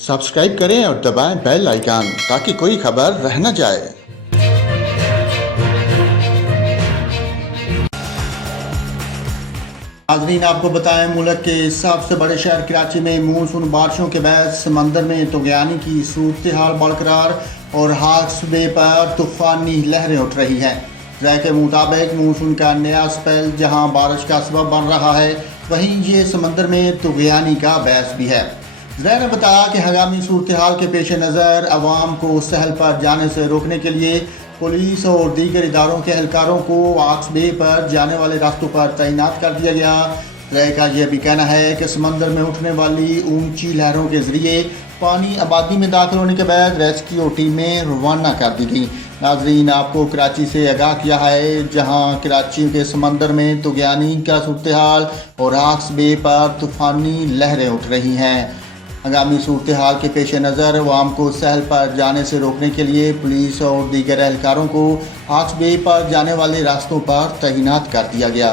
Subscribe करें और दबाएं बेल आइकन ताकि कोई खबर रह न जाए। नाज़रीन, आपको बताएं, मुल्क के सबसे बड़े शहर कराची में मानसून बारिशों के बाद समंदर में तूफ़ानी की सूरत हाल बरकरार और हॉक्स बे पर तूफ़ानी लहरें उठ रही हैं। ज़राए के मुताबिक मानसून का नया स्पेल जहां बारिश का सबब बन रहा है, वहीं ये समंदर में तूफ़ानी का बायस भी है। ज़राए ने बताया कि हंगामी सूरत हाल के पेश नज़र अवाम को सहल पर जाने से रोकने के लिए पुलिस और दीगर इदारों के एहलकारों को हॉक्स बे पर जाने वाले रास्तों पर तैनात कर दिया गया। ज़राए का यह भी कहना है कि समंदर में उठने वाली ऊंची लहरों के ज़रिए पानी आबादी में दाखिल होने के बाद रेस्क्यू टीमें रवाना कर दी गई। नाज़रीन, आपको कराची से आगाह किया है, जहां कराची के समंदर में तूफ़ानी का सूरत हाल और हॉक्स बे पर तूफ़ानी लहरें उठ रही हैं। हंगामी सूरत हाल के पेश नज़र अवाम को सहल पर जाने से रोकने के लिए पुलिस और दीगर एहलकारों को हॉक्स बे पर जाने वाले रास्तों पर तैनात कर दिया गया।